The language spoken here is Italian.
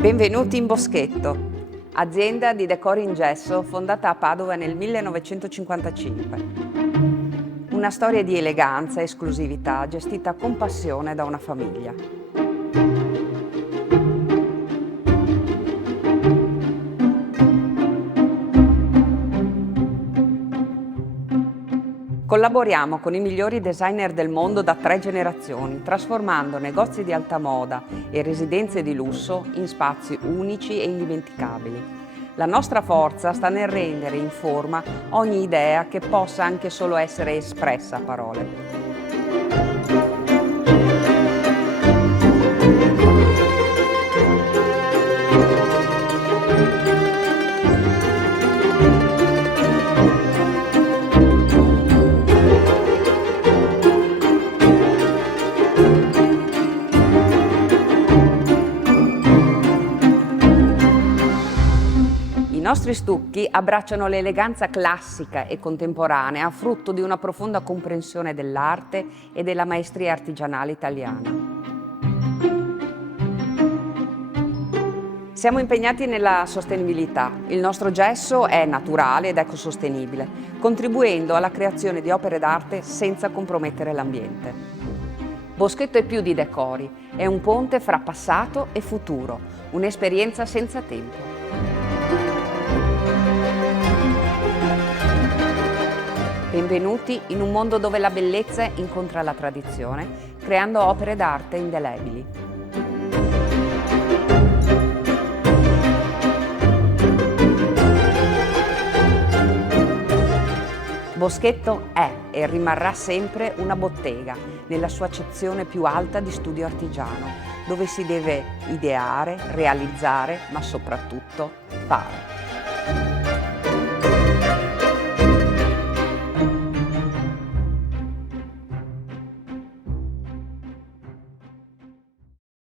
Benvenuti in Boschetto, azienda di decori in gesso fondata a Padova nel 1955. Una storia di eleganza e esclusività gestita con passione da una famiglia. Collaboriamo con i migliori designer del mondo da 3 generazioni, trasformando negozi di alta moda e residenze di lusso in spazi unici e indimenticabili. La nostra forza sta nel rendere in forma ogni idea che possa anche solo essere espressa a parole. I nostri stucchi abbracciano l'eleganza classica e contemporanea, frutto di una profonda comprensione dell'arte e della maestria artigianale italiana. Siamo impegnati nella sostenibilità. Il nostro gesso è naturale ed ecosostenibile, contribuendo alla creazione di opere d'arte senza compromettere l'ambiente. Boschetto è più di decori, è un ponte fra passato e futuro, un'esperienza senza tempo. Benvenuti in un mondo dove la bellezza incontra la tradizione, creando opere d'arte indelebili. Boschetto è e rimarrà sempre una bottega, nella sua accezione più alta di studio artigiano, dove si deve ideare, realizzare, ma soprattutto fare.